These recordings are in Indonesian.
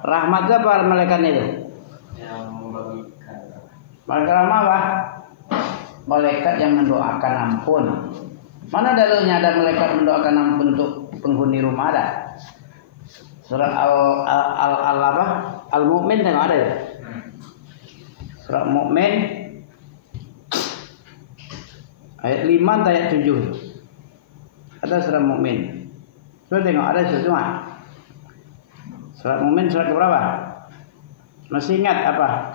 Rahmat itu apa malaikat itu? Yang membagikan. Malaikat rahmat apa? Malaikat yang mendoakan ampun. Mana dalilnya ada malaikat mendoakan ampun untuk penghuni rumah ada? Surat Al-Mu'min tengok ada ya? Surat Mu'min ayat 5 ayat 7. Ada surat Mu'min. Coba tengok ada semua. Surat Mu'min surat keberapa? Masih ingat apa?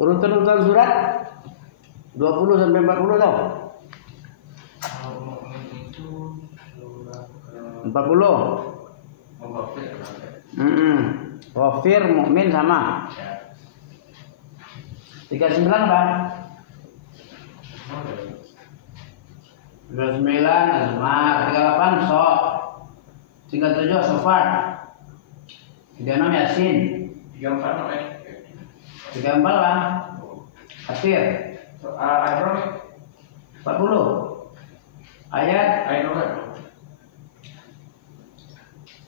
Urutan-urutan surat 20 sampai 40 tau? 40. Wafir, Mu'min sama. 39 apa? 39 Azmar, 38 Sok, 37 Sofar, 36 Yasin, 34 lah Kafir, 40 ayat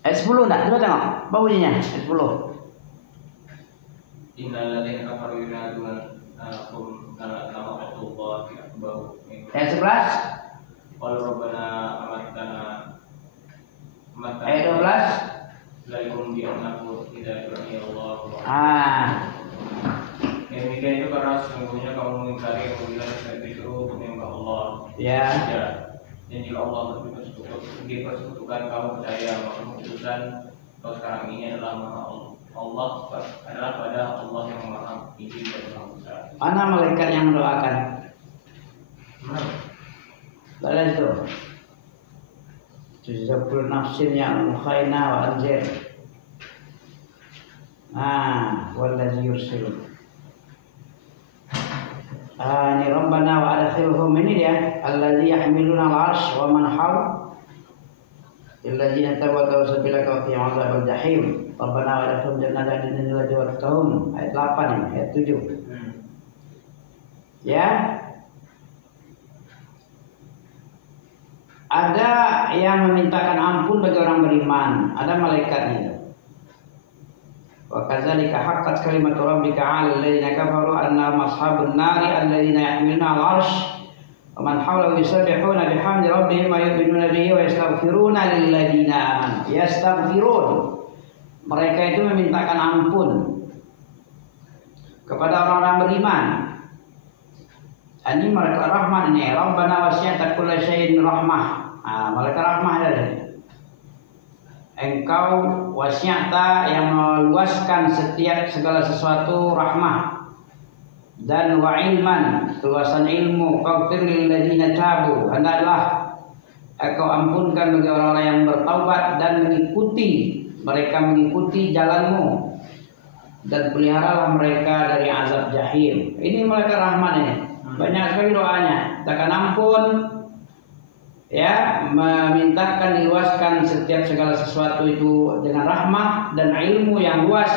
10 enggak? Coba tengok bunyinya ayat 10. Innalladzina kafaru yunaduna lakum namaqatullah akbar. Ayat 11. Qul rabbana amatna Ayat 12. Laikum bi annahu tidak Allah. Demikian itu karena sesungguhnya kamu mengingkari apabila saya disuruh menyembah Allah. Ya. Dan jika Allah dipersekutukan kamu percaya maka keputusan kau sekarang ini adalah Allah adalah pada Allah yang maha tinggi dan maha besar. Mana malaikat yang mendoakan? Ada itu. 70 nafsin yang mukhaina wa anzir. Wallazi yursilu. Ini Rabbana wa adkhilhum, ini dia allazi yahmiluna al-'arsy wa man hawl allazina tawallaw sabilaka wa qihim 'adzabal jahim. Rabbana wa adkhilhum jannatin allati wa'adtahum. Ayat 8 ini, ayat 7. Ya. Ada yang memintakan ampun bagi orang beriman, ada malaikatnya. Wa kadzalika haqqat kalimatu rabbika 'alal ladzina kafaru annahum ashabun nari alladzina yahmiluna al-'arsy wa man hawlahu yusabbihuna bihamdi rabbihim wa yu'minuna bihi wa yastaghfiruna lil ladzina amanu. Yastaghfirun, mereka itu memintakan ampun kepada orang-orang beriman. Ini malaikat rahmat ini. Rabbana wasi'ta kulla syai'in rahmah. Malaikat rahmah ada. Engkau wasi'ta yang meluaskan setiap segala sesuatu rahmah, dan wa ilman, keluasan ilmu. Faghfir lil ladzina tabu, hendaklah engkau ampunkan bagi orang-orang yang bertaubat dan mengikuti jalanmu, dan peliharalah mereka dari azab jahim. Ini malaikat rahmat ini. Banyak sekali doanya, mintakan ampun, ya, memintakan diluaskan setiap segala sesuatu itu dengan rahmat dan ilmu yang luas,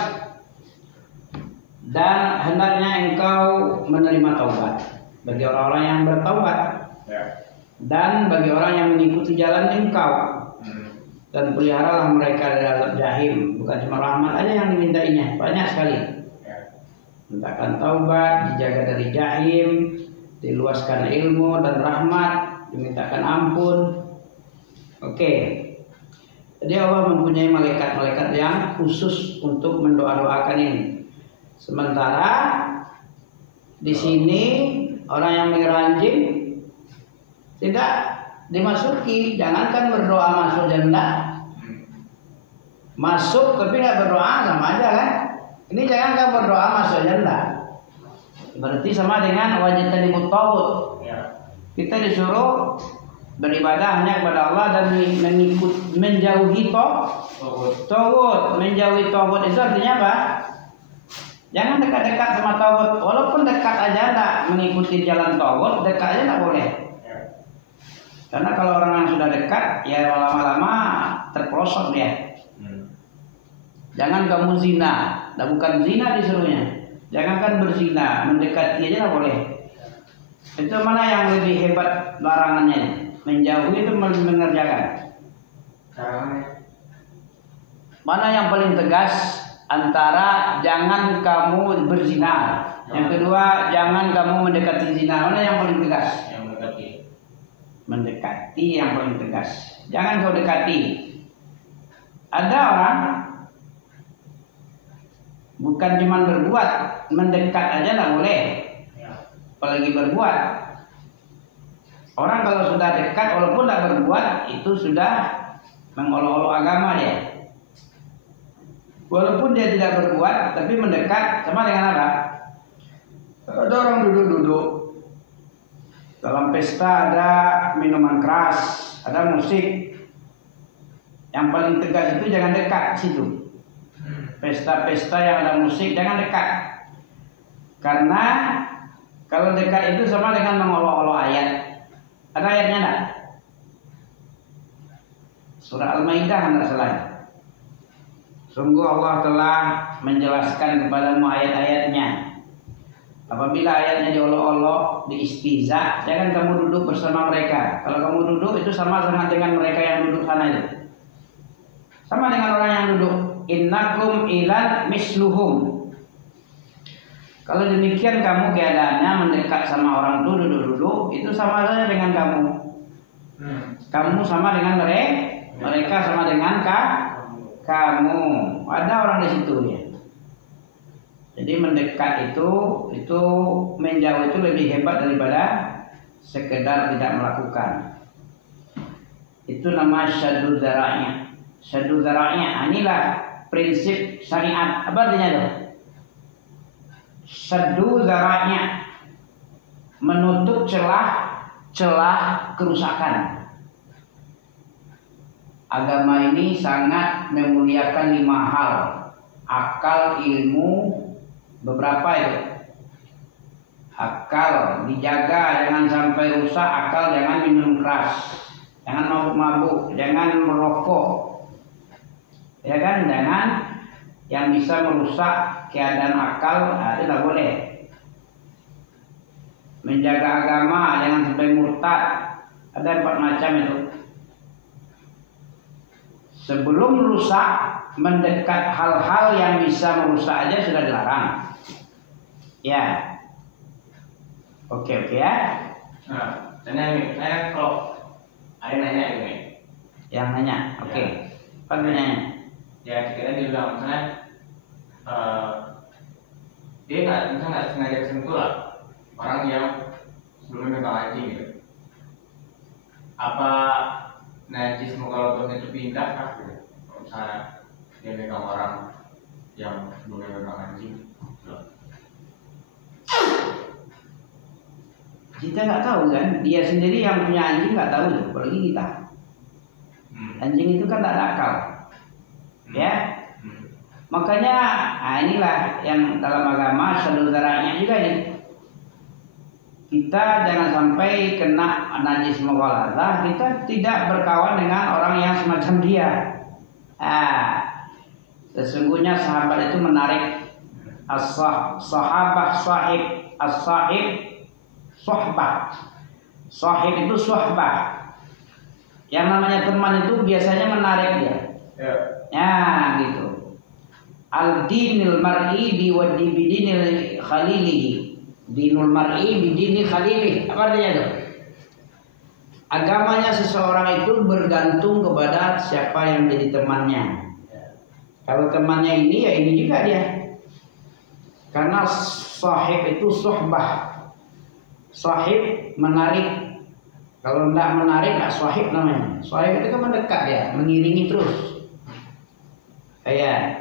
dan hendaknya engkau menerima taubat bagi orang-orang yang bertaubat, dan bagi orang yang mengikuti jalan engkau, dan peliharalah mereka dari azab jahim. Bukan cuma rahmat aja yang dimintainya, banyak sekali. Mintakan taubat, dijaga dari jahim, diluaskan ilmu dan rahmat, dimintakan ampun. Oke. Jadi Allah mempunyai malaikat-malaikat yang khusus untuk mendoa-doakan ini. Sementara di sini orang yang mengeranjing tidak dimasuki. Jangankan berdoa masuk jannah, masuk tapi nggak berdoa sama aja kan? Ini jangankan berdoa masuk jannah, berarti sama dengan wajib tadi mutawud. Kita disuruh beribadah hanya kepada Allah dan menjauhi tauhid. Menjauhi tauhid itu artinya apa? Jangan dekat-dekat sama tauhid. Walaupun dekat aja enggak mengikuti jalan tauhid, dekat aja enggak boleh. Karena kalau orang yang sudah dekat, ya lama-lama terperosok dia. Jangan kamu zina, dan bukan zina disuruhnya. Jangankan berzina, mendekati aja enggak boleh. Itu mana yang lebih hebat larangannya? Menjauhi itu mengerjakan. Mana yang paling tegas antara jangan kamu berzina, yang kedua jangan kamu mendekati zina? Mana yang paling tegas? Yang mendekati. Mendekati yang paling tegas. Jangan kau dekati. Ada orang bukan cuma berbuat, mendekat aja tidak boleh, apalagi berbuat. Orang kalau sudah dekat walaupun tidak berbuat itu sudah mengolok-olok agama dia. Walaupun dia tidak berbuat tapi mendekat, sama dengan apa? Ada orang duduk-duduk dalam pesta, ada minuman keras, ada musik. Yang paling tegas itu jangan dekat situ. Pesta-pesta yang ada musik jangan dekat. Karena kalau dekat itu sama dengan mengolok-olok ayat. Ada ayatnya enggak? Surah Al-Maidah enggak salah. Sungguh Allah telah menjelaskan kepadamu ayat-ayatnya. Apabila ayatnya diolok-olok, diistihza, jangan kamu duduk bersama mereka. Kalau kamu duduk itu sama dengan mereka yang duduk sana itu. Sama dengan orang yang duduk. Innakum ilan misluhum. Kalau demikian kamu keadaannya mendekat sama orang itu duduk-duduk, itu sama saja dengan kamu. Kamu sama dengan mereka sama dengan kamu. Ada orang di situ ya. Jadi mendekat itu menjauh itu lebih hebat daripada sekedar tidak melakukan. Itu nama syaddu dzara'nya. Syaddu dzara'nya inilah prinsip syariat. Apa artinya itu? Syaddu dzara'nya menutup celah kerusakan. Agama ini sangat memuliakan 5 hal. Akal, ilmu, beberapa itu. Akal dijaga jangan sampai rusak. Akal jangan minum keras, jangan mabuk-mabuk, jangan merokok, ya kan? Jangan yang bisa merusak keadaan akal, itu tidak boleh. Menjaga agama jangan sampai murtad. Ada 4 macam itu. Sebelum rusak, mendekat hal-hal yang bisa merusak aja sudah dilarang. Ya, oke ya. Nah, saya kalau ada nanya ini. Yang nanya, oke. Apa nanya? Ya, kita bilang misalnya dia nggak sengaja sentuh lah orang yang sebelumnya megang anjing gitu. Apa najis kalau itu pindah kah gitu? Misalnya dia megang orang yang sebelumnya megang anjing. Kita nggak tahu kan, dia sendiri yang punya anjing nggak tahu, apalagi kita. Anjing itu kan tak ada akal, ya. Makanya inilah yang dalam agama syaddu dzara'nya juga nih. Kita jangan sampai kena najis mughaladhah, kita tidak berkawan dengan orang yang semacam dia. Sesungguhnya sahabat itu menarik sahabah sahib, as-sahib sohbah. Sahib itu sohbah. Yang namanya teman itu biasanya menarik dia. Ya gitu. Al-dinil mar'i bidinil khalilihi. Dinul mar'i bidini khalilih. Apa artinya itu? Agamanya seseorang itu bergantung kepada siapa yang jadi temannya. Kalau temannya ini, ya ini juga dia. Karena sahib itu sohbah. Sahib menarik. Kalau tidak menarik, tidak sahib namanya. Sahib itu kan mendekat ya, mengiringi terus. Kayak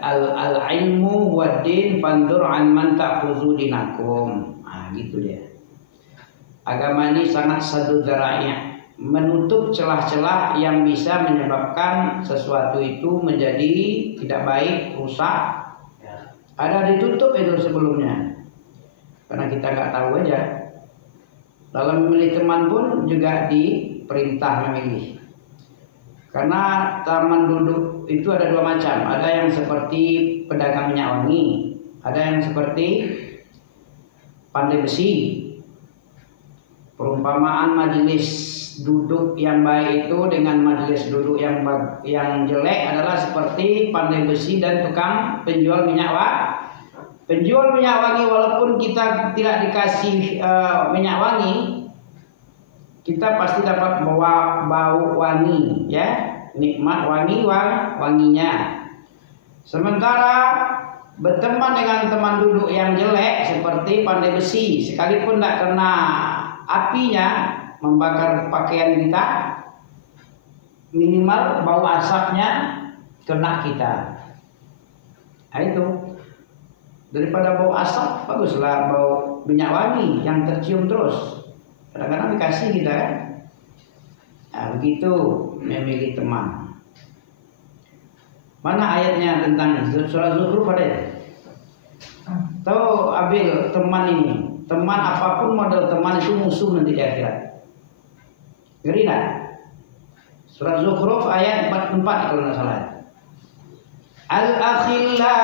al-ilmu wad-din fandur an man ta'khudhu dinakum. Gitu dia. Agama ini sangat syaddu dzara'nya, menutup celah-celah yang bisa menyebabkan sesuatu itu menjadi tidak baik, rusak. Ada ditutup itu sebelumnya. Karena kita nggak tahu aja. Dalam memilih teman pun juga diperintah memilih. Karena teman duduk itu ada 2 macam. Ada yang seperti pedagang minyak wangi, ada yang seperti pandai besi. Perumpamaan majelis duduk yang baik itu dengan majelis duduk yang jelek adalah seperti pandai besi dan tukang penjual minyak wangi. Walaupun kita tidak dikasih minyak wangi, kita pasti dapat bau wangi, ya, nikmat wanginya. Sementara berteman dengan teman duduk yang jelek seperti pandai besi, sekalipun tidak kena apinya membakar pakaian kita, minimal bau asapnya kena kita. Nah, itu daripada bau asap, baguslah bau minyak wangi yang tercium terus. Kadang-kadang dikasih kita kan. Nah, begitu memilih teman. Mana ayatnya tentang surah Zukhruf ada? Tahu ambil teman ini. Teman apapun model teman itu musuh nanti di akhirat. Ngeri tak? Surah Zukhruf ayat 44 kalau tidak salah. Al-akhilla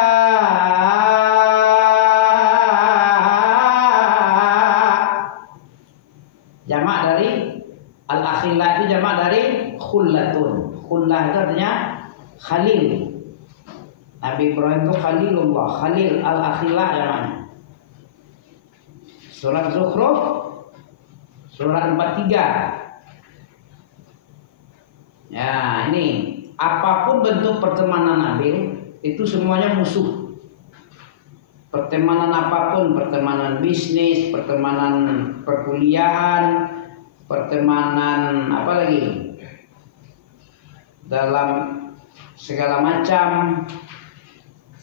jamak dari al-akhilla itu jamak dari khullatun. Khullah itu artinya khalil. Nabi Ibrahim itu Khalilullah, Khalil al-akhila namanya. Surat Zukhruf, surat 43. Ya, ini apapun bentuk pertemanan Nabi itu semuanya musuh. Pertemanan apapun, pertemanan bisnis, pertemanan perkuliahan, pertemanan apa lagi? Dalam segala macam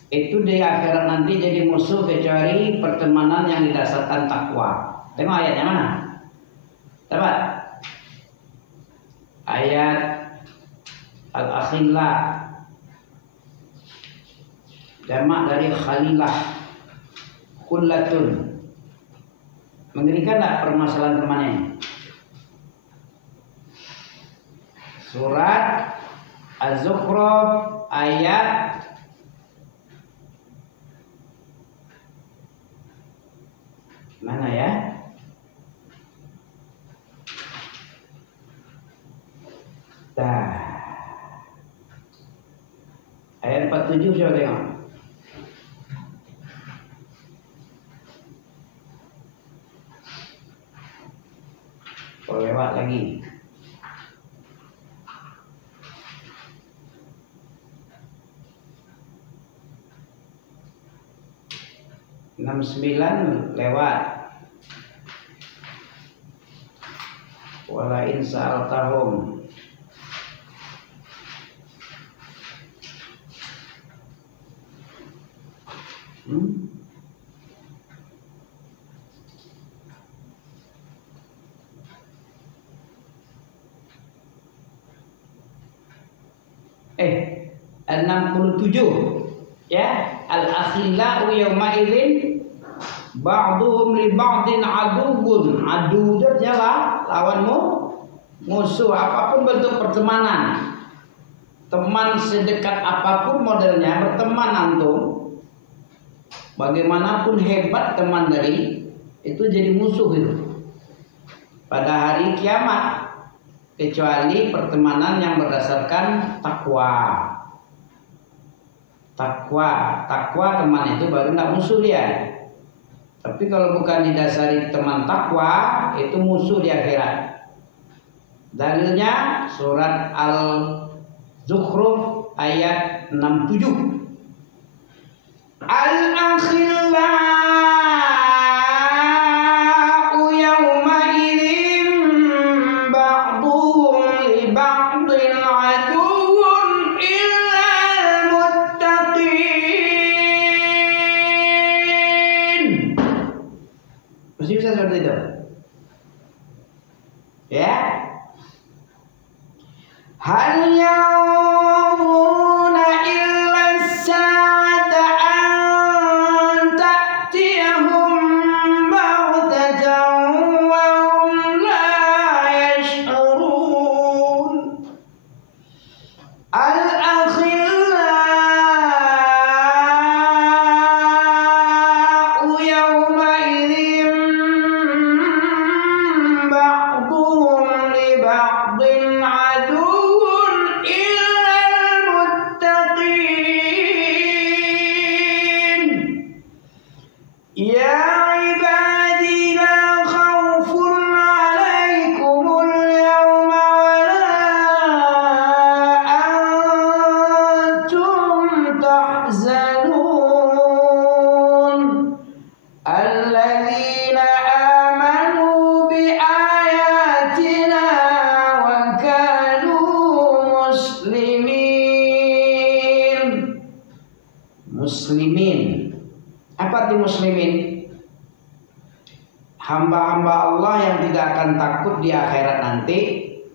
itu di akhirat nanti jadi musuh kecuali pertemanan yang didasarkan takwa. Tengok ayatnya mana? Dapat? Ayat Al-Akhillah, jamak dari Khalilah, Khullatun. Mengerikan tak permasalahan temannya? Surat Az-Zukhruf ayat mana ya? Ayat 47 coba tengok. Oh, lewat lagi. Enam 9 lewat. Wala in sa'altahum Eh 67 ya, al-akhillau yawma idzin ba'duhum li ba'din aduwwun. Adu itu adalah lawanmu, musuh. Apapun bentuk pertemanan, teman sedekat apapun modelnya, berteman antum, bagaimanapun hebat teman dari itu jadi musuh itu pada hari kiamat, kecuali pertemanan yang berdasarkan takwa. Takwa teman itu baru tidak musuh dia. Tapi kalau bukan didasari teman takwa, itu musuh di akhirat. Dalilnya surat Al-Zukhruf ayat 67. Al-akhillau yawma idzin ba'duhum li ba'din aduwwun illa al-muttaqin. Mesti bisa seperti itu. Ya. Hal yanzuruna illa as-sa'ata an ta'tiyahum baghtatan wa hum la yash'urun. Al-akhillau yawma idzin ba'duhum li ba'd Muslimin. Apa arti muslimin? Hamba-hamba Allah yang tidak akan takut di akhirat nanti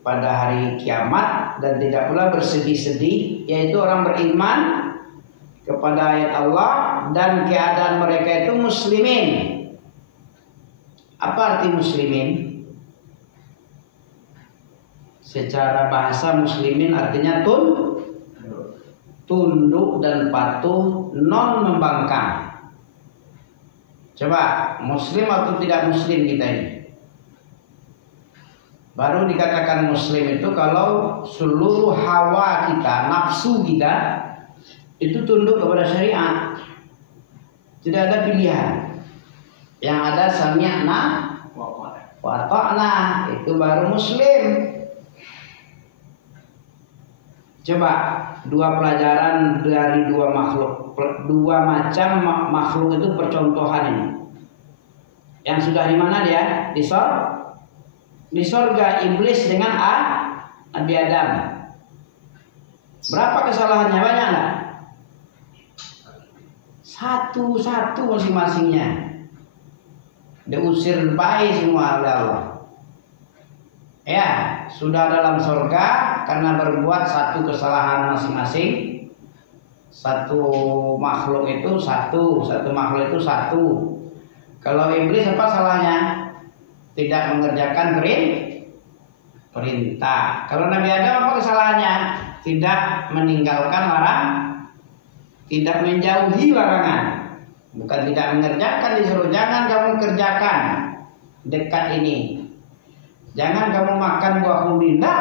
pada hari kiamat dan tidak pula bersedih-sedih, yaitu orang beriman kepada ayat Allah dan keadaan mereka itu muslimin. Apa arti muslimin? Secara bahasa muslimin artinya tunduk dan patuh, non membangkang. Coba, muslim atau tidak muslim kita ini? Baru dikatakan muslim itu kalau seluruh hawa kita, nafsu kita itu tunduk kepada syariat. Tidak ada pilihan. Yang ada sami'na wa ta'na, itu baru muslim. Coba dua pelajaran dari dua makhluk, dua macam makhluk itu percontohan ini. Yang sudah di mana dia? Di sorga iblis dengan Nabi Adam. Berapa kesalahannya? Banyak nggak? Satu-satu masing-masingnya. Diusir baik semua oleh Allah. Ya, sudah dalam sorga karena berbuat satu kesalahan masing-masing. Satu makhluk itu satu makhluk itu satu. Kalau iblis apa salahnya? Tidak mengerjakan perintah. Kalau Nabi Adam apa kesalahannya? Tidak meninggalkan larang, tidak menjauhi larangan. Bukan tidak mengerjakan, disuruh jangan kamu kerjakan dekat ini. Jangan kamu makan buah kumbinda,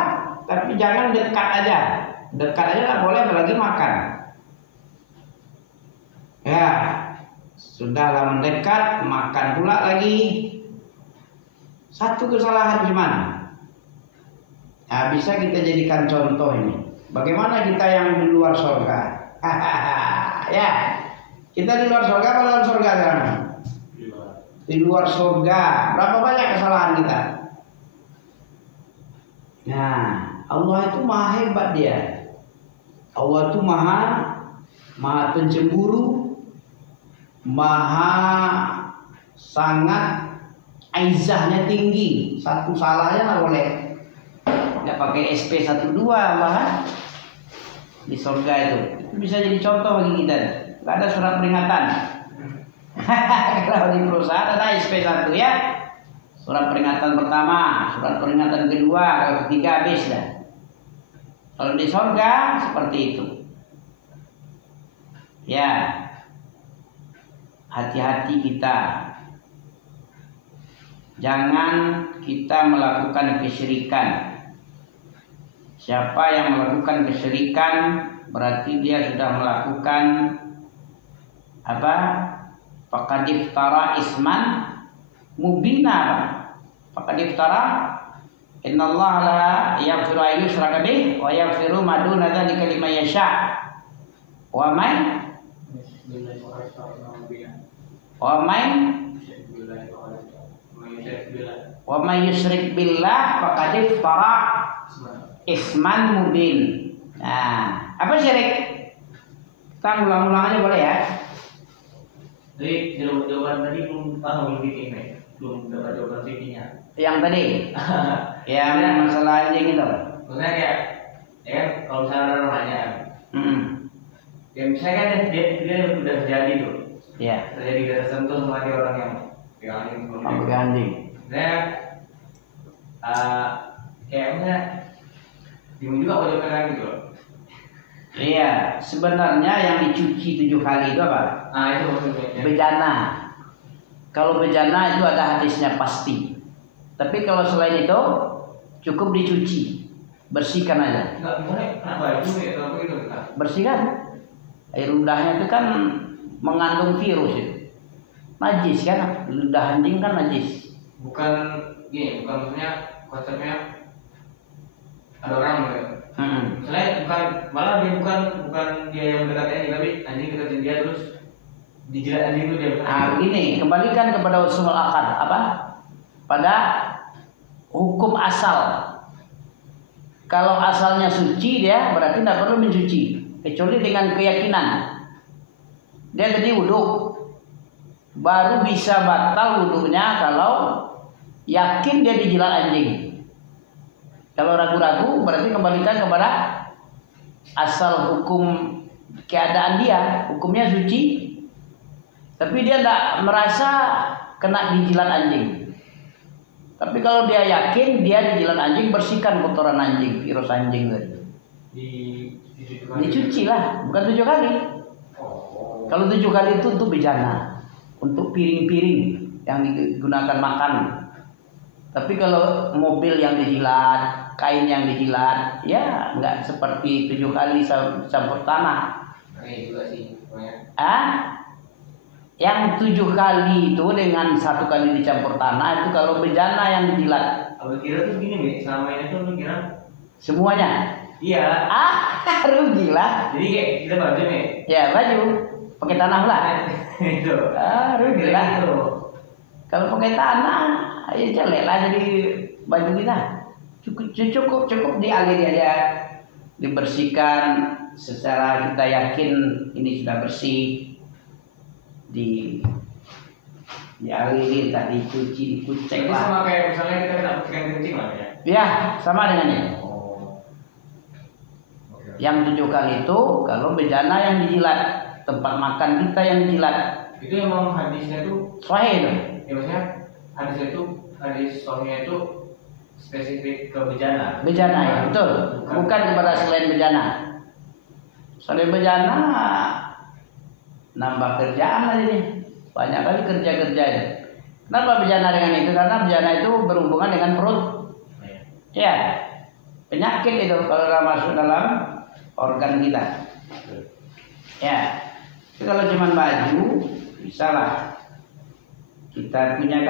tapi jangan dekat aja. Dekat aja tak boleh, apalagi makan. Ya, sudahlah mendekat, makan pula lagi. Satu kesalahan gimana? Nah, bisa kita jadikan contoh ini. Bagaimana kita yang di luar surga? Ya, kita di luar surga apa dalam surga sekarang? Di luar surga. Berapa banyak kesalahan kita? Nah, Allah itu maha hebat dia. Allah itu maha pencemburu, maha sangat aizahnya tinggi. Satu salahnya nggak boleh. Nggak pakai SP12 malah di surga itu bisa jadi contoh bagi kita. Nggak ada surat peringatan. Kalau di perusahaan ada SP1 ya. Surat peringatan pertama, surat peringatan kedua, ketiga habis dah. Kalau di surga seperti itu. Ya, hati-hati kita. Jangan kita melakukan kesyirikan. Siapa yang melakukan kesyirikan berarti dia sudah melakukan apa? Faqad iftara isman mubina. Faqad iftara innallaha la yaghfiru an yushraka bih wa yaghfiru ma duna dzalika liman yasha. Wa man yusyrik billah faqad iftara isman mubin. Nah, apa syirik? Kita ulang-ulang aja boleh ya? Jadi jawaban tadi belum tahu lebih ini, belum dapat jawaban fikihnya. Yang tadi, yang masalah anjing itu. Maksudnya kayak, ya kalau misalnya ada rumahnya, ya misalnya kan dia udah terjadi tuh, terjadi dia tersentuh sama dia orang yang pegang anjing. Pegang anjing. Saya kayaknya bingung juga kalau dia pegang gitu. Iya, sebenarnya yang dicuci 7 kali itu apa? Nah itu maksudnya. Bejana. Kalau bejana itu ada hadisnya pasti. Tapi kalau selain itu cukup dicuci, bersihkan aja. Enggak gimana? Kenapa itu ya? Kalau begitu kita bersihkan. Air ludahnya itu kan mengandung virus itu. Najis kan? Ludah anjing kan najis. Bukan gini, bukan maksudnya konsepnya ada orang gitu. Misalnya malah dia bukan dia yang mendekati anjing, tapi anjing deketin dia terus dijilat anjing itu dia. Begini, kembalikan kepada usul akad apa? Pada hukum asal. Kalau asalnya suci dia berarti tidak perlu mencuci, kecuali dengan keyakinan. Dia tadi wudhu, baru bisa batal wudhunya kalau yakin dia dijilat anjing. Kalau ragu-ragu berarti kembalikan kepada asal hukum keadaan dia, hukumnya suci. Tapi dia tidak merasa kena dijilat anjing. Tapi kalau dia yakin dia dijilat anjing, bersihkan kotoran anjing, virus anjing tadi. Dicuci lah, bukan 7 kali. Kalau 7 kali itu untuk bejana, untuk piring-piring yang digunakan makan. Tapi kalau mobil yang dijilat, kain yang dijilat, ya nggak seperti 7 kali campur tanah. Juga sih, Yang 7 kali itu dengan 1 kali dicampur tanah itu kalau bejana yang dijilat. Aku kira tuh gini nih, selama ini tuh lu kira semuanya. Iya. Rugi lah. Jadi kayak kita baju nih. Ya baju, pakai tanah lah. Itu. Rugi lah. Kalau pakai tanah, ya jelek lah jadi baju kita. Cukup dialiri aja, dibersihkan secara kita yakin ini sudah bersih. Dialiri, tak dicuci, dikucek lah. Sama kayak misalnya kita kena bersihkan kencing lah ya. Ya, sama dengan ini. Yang 7 kali itu kalau bejana yang dijilat, tempat makan kita yang dijilat. Itu emang hadisnya tuh sahih itu. Ya maksudnya hadis sahihnya itu spesifik ke bejana. Bejana ya, betul. Bukan kepada selain bejana. Selain bejana nambah kerjaan aja nih. Banyak kali kerja-kerja itu. Kenapa bejana dengan itu? Karena bejana itu berhubungan dengan perut. Ya. Penyakit itu kalau masuk dalam organ kita. Ya. Tapi kalau cuma baju, bisa lah. Kita punya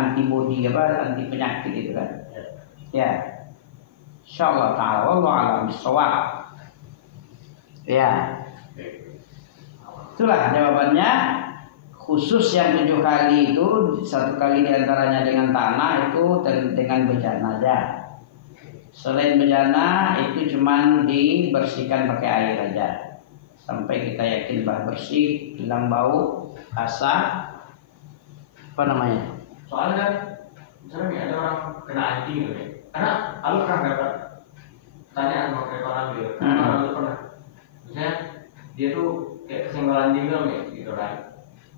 antibodi anti penyakit itu kan. Ya. Insyaallah taala wallahu a'lam bissawab. Ya. Itulah jawabannya. Khusus yang 7 kali itu 1 kali diantaranya dengan tanah itu dengan bejana aja. Selain bejana itu cuman dibersihkan pakai air aja sampai kita yakin bersih, hilang bau, rasa apa namanya. Soalnya kan misalnya ada orang kena anjing gitu ya. Karena aku pernah dapat pertanyaan sama kayak orang gitu. Orang itu pernah, misalnya dia tuh kayak kesenggol anjing gitu kan.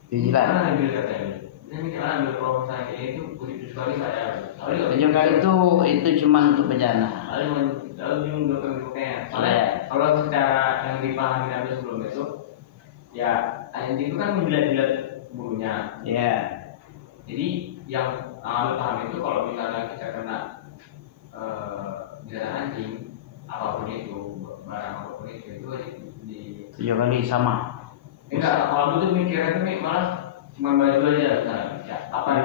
Dijilat. Karena ambil katanya. Ini kita ambil kalau misalnya kayak itu 7 kali saya. 7 kali itu cuma untuk bejana. Lalu juga bentuknya. Soalnya kalau secara yang dipahami Nabi sebelum itu, ya anjing itu kan menjilat-jilat bulunya. Iya. Jadi yang Nabi paham itu kalau misalnya kita kena jilat anjing, apapun itu, barang apapun itu di 7 kali sama. Enggak, kalau itu mikirnya itu malah cuma baju aja misalnya. Ya, apa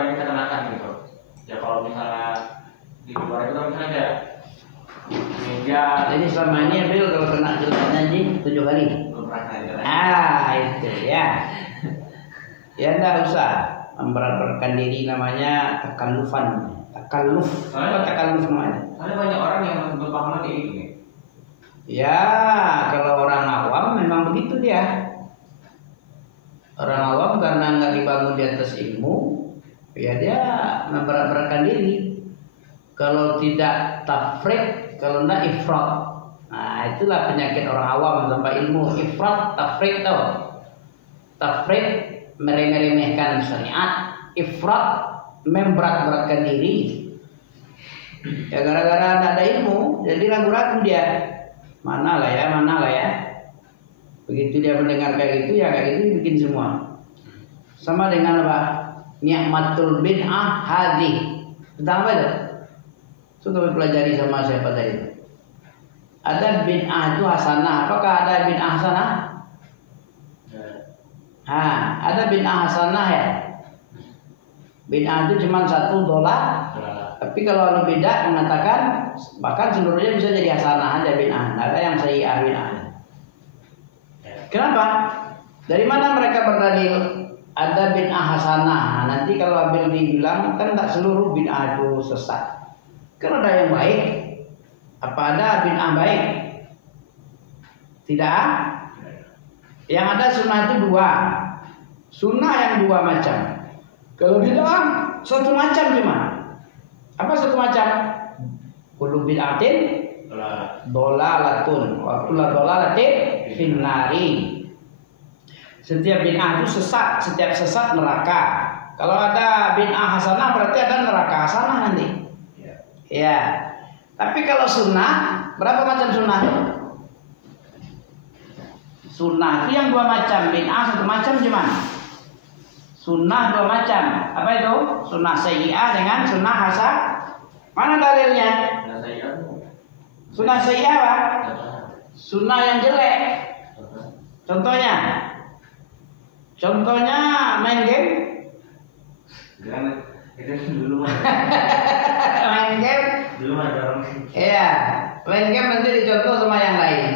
yang kita kenakan gitu. Ya kalau misalnya di luar itu kan misalnya kayak meja. Jadi selama ini Abil kalau kena jilat anjing 7 kali. Belum pernah jalan. Itu ya. Ya enggak usah memberat-beratkan diri, namanya takalluf. Takalluf namanya. Ada banyak orang yang berpaham kayak gitu nih. Ya, kalau orang awam memang begitu dia. Orang awam karena nggak dibangun di atas ilmu, ya dia memberat-beratkan diri. Kalau tidak tafrid, kalau enggak ifrat. Nah, itulah penyakit orang awam tanpa ilmu. Ifrat, tafrid tau. Tafrid meremeh-remehkan syariat, ifrat memberat-beratkan diri. Ya gara-gara tidak ada ilmu, jadi ragu-ragu dia. Mana lah ya. Begitu dia mendengar kayak gitu, ya kayak gitu bikin semua. Sama dengan apa? Ni'matul bid'ah hadhi. Tentang apa itu? Suka pelajari sama siapa tadi? Ada bid'ah itu hasanah. Apakah ada bid'ah hasanah? Ada bid'ah hasanah ya. Bid'ah itu cuma $1. Tapi kalau ahlu bid'ah mengatakan bahkan seluruhnya bisa jadi hasanah aja bid'ah. Ada yang sayyi'ah bid'ah. Kenapa? Dari mana mereka berdalil ada bid'ah hasanah? Nanti kalau Abil dibilang kan tak seluruh bid'ah itu sesat. Kan ada yang baik. Apa ada bid'ah baik? Tidak. Yang ada sunnah itu dua. Sunnah yang dua macam. Kalau bid'ah satu macam cuma. Apa satu macam? Kullu bid'atin dolalatun wa kullu dolalatin finnari. Setiap bid'ah itu sesat, setiap sesat neraka. Kalau ada bid'ah hasanah berarti ada neraka hasanah nanti. Ya. Tapi kalau sunnah, berapa macam sunnah? Sunnah itu yang dua macam, bid'ah satu macam cuma. Sunnah dua macam. Apa itu? Sunnah sayyi'ah dengan sunnah hasan. Mana dalilnya? Sunnah sayyi'ah apa? Sunnah yang jelek. Contohnya? Contohnya main game. Main game. Iya, main game nanti dicontoh sama yang lain.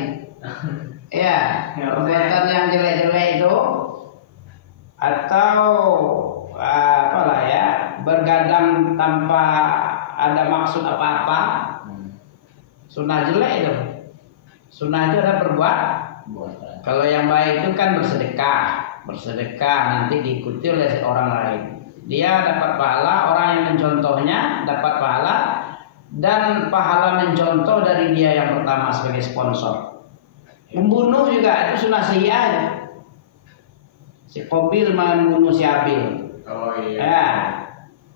Iya, perbuatan yang jelek-jelek itu atau apalah ya, bergadang tanpa ada maksud apa-apa. Sunnah jelek itu. Sunnah itu ada perbuatan. Kalau yang baik itu kan bersedekah. Bersedekah nanti diikuti oleh orang lain. Dia dapat pahala, orang yang mencontohnya dapat pahala, dan pahala mencontoh dari dia yang pertama sebagai sponsor. Membunuh juga itu sunnah sayyi'ah. Si Qabil membunuh si Habil. Oh iya. Ya.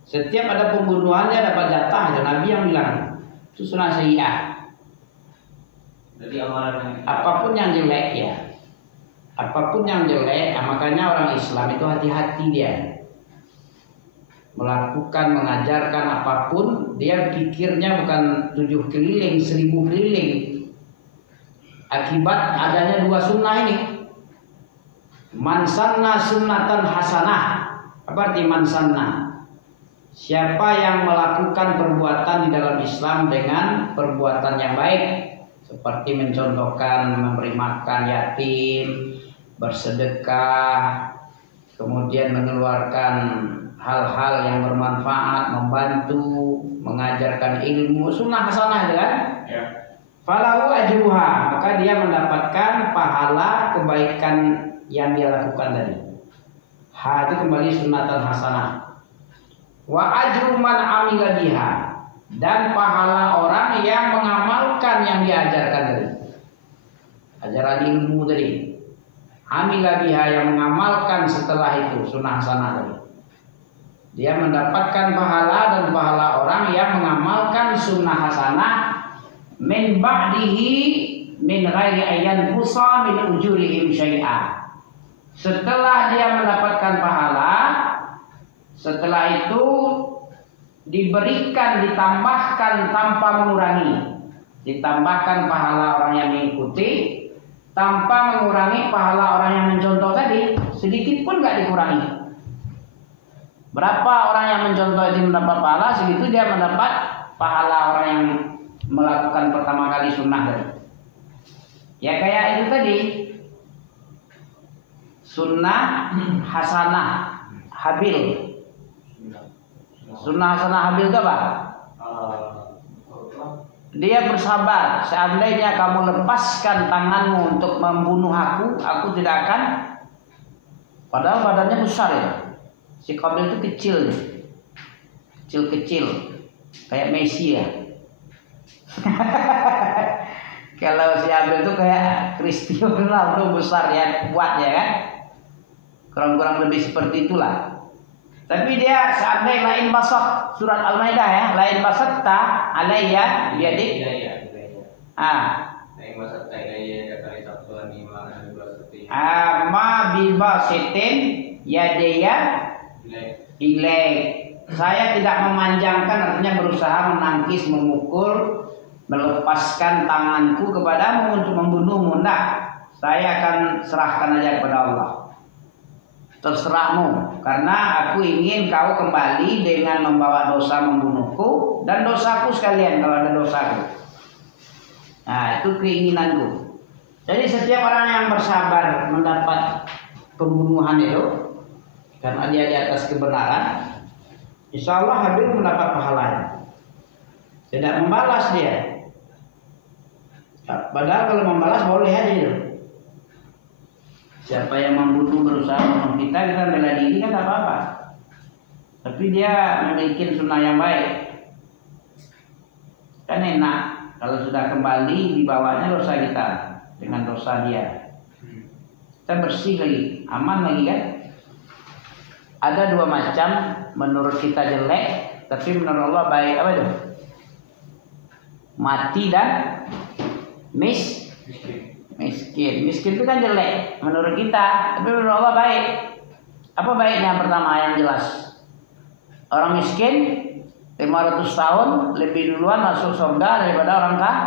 Setiap ada pembunuhannya dapat jatah, itu Nabi yang bilang. Itu sunnah sayyi'ah. Jadi amalan Apapun yang jelek ya. Apapun yang jelek, makanya orang Islam itu hati-hati dia. Melakukan, mengajarkan apapun, dia pikirnya bukan 7 keliling, 1000 keliling. Akibat adanya dua sunnah ini. Man sanna sunnatan hasanah. Apa arti man sanna? Siapa yang melakukan perbuatan di dalam Islam dengan perbuatan yang baik, seperti mencontohkan memberi makan yatim, bersedekah, kemudian mengeluarkan hal-hal yang bermanfaat, membantu, mengajarkan ilmu, sunnah hasanah kan? Ya. Falahu ajruha, maka dia mendapatkan pahala kebaikan yang dia lakukan tadi. Itu kembali sunnatan hasanah. Wa ajru man amila biha, dan pahala orang yang mengamalkan yang diajarkan tadi. Ajaran ilmu tadi. Amila biha, yang mengamalkan setelah itu sunnah hasanah tadi. Dia mendapatkan pahala dan pahala orang yang mengamalkan sunnah hasanah min ba'dihi min ghairi ayyan qusa min ujurihim syai'a. Setelah dia mendapatkan pahala, setelah itu diberikan, ditambahkan tanpa mengurangi. Ditambahkan pahala orang yang mengikuti tanpa mengurangi pahala orang yang mencontoh tadi, sedikit pun nggak dikurangi. Berapa orang yang mencontoh itu mendapat pahala, segitu dia mendapat pahala orang yang melakukan pertama kali sunnah tadi. Ya kayak itu tadi, sunnah hasanah Habil. Sunnah hasanah Habil itu apa? Dia bersabar. Seandainya kamu lepaskan tanganmu untuk membunuh aku tidak akan. Padahal badannya besar ya. Si Qabil itu kecil, kecil-kecil, kayak Messi ya. Kalau si Habil itu kayak Cristiano Ronaldo, besar ya, kuat ya kan. Kurang-kurang lebih seperti itulah. Tapi dia seandainya lain basat, surat Al-Maidah ya, lain basat ta alayya biadik. Lain basat ta alayya dari sabtu lima basati. Ma bil basitin yadaya ilai. Saya tidak memanjangkan, artinya berusaha menangkis, memukul, melepaskan tanganku kepadamu untuk membunuhmu. Tidak, saya akan serahkan aja kepada Allah. Terserahmu, karena aku ingin kau kembali dengan membawa dosa membunuhku dan dosaku sekalian kalau ada dosaku. Nah, itu keinginanku. Jadi setiap orang yang bersabar mendapat pembunuhan itu karena dia di atas kebenaran, insya Allah Habil mendapat pahalanya. Tidak membalas dia. Padahal kalau membalas boleh aja itu. Siapa yang membunuh berusaha membunuh kita bela diri kan tak apa-apa. Tapi dia memiliki sunnah yang baik. Kan enak kalau sudah kembali dibawanya dosa kita dengan dosa dia. Kita bersih lagi, aman lagi kan? Ada dua macam, menurut kita jelek, tapi menurut Allah baik. Apa itu? Mati dan miskin. Miskin itu kan jelek menurut kita, tapi menurut Allah baik. Apa baiknya? Pertama yang jelas, orang miskin 500 tahun lebih duluan masuk surga daripada orang kaya.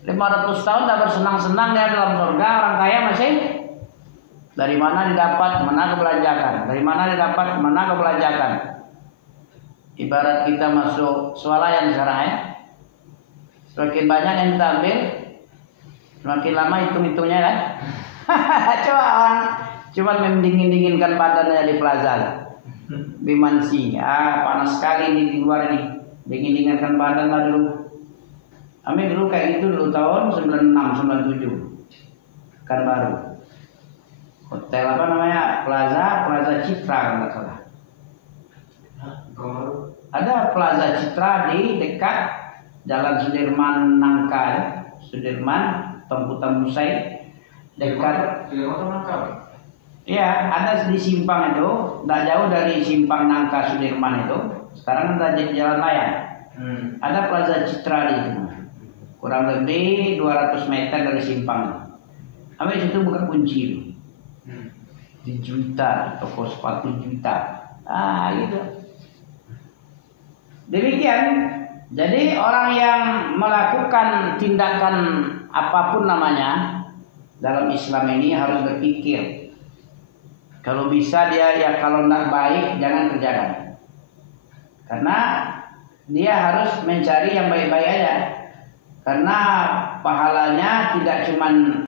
500 tahun tak bersenang-senang dia dalam surga, orang kaya masih dari mana didapat, mana kebelanjakan. Dari mana didapat, mana kebelanjakan. Ibarat kita masuk swalayan sekarang ya. Semakin banyak yang kita ambil, semakin lama hitung-hitungnya kan. Coba orang cuma mendingin-dinginkan badannya di plaza. Bimansi, panas sekali di luar ini. Dingin-dinginkan badan lah dulu. Kami dulu kayak gitu dulu tahun 96, 97. Kan baru. Hotel apa namanya? Plaza Citra kalau nggak salah. Ada Plaza Citra di dekat Jalan Sudirman Nangka, Sudirman Tengku Musai, dekat Sudirman Nangka. Iya, ada di simpang itu, tidak jauh dari simpang Nangka Sudirman itu. Sekarang sudah jadi jalan layang. Ada Plaza Citra di situ. Kurang lebih 200 meter dari simpang. Habis itu buka kunci. Di juta, toko sepatu juta. Gitu. Demikian. Jadi orang yang melakukan tindakan apapun namanya dalam Islam ini harus berpikir. Kalau bisa dia kalau tidak baik jangan kerjakan. Karena dia harus mencari yang baik-baik aja. Karena pahalanya tidak cuma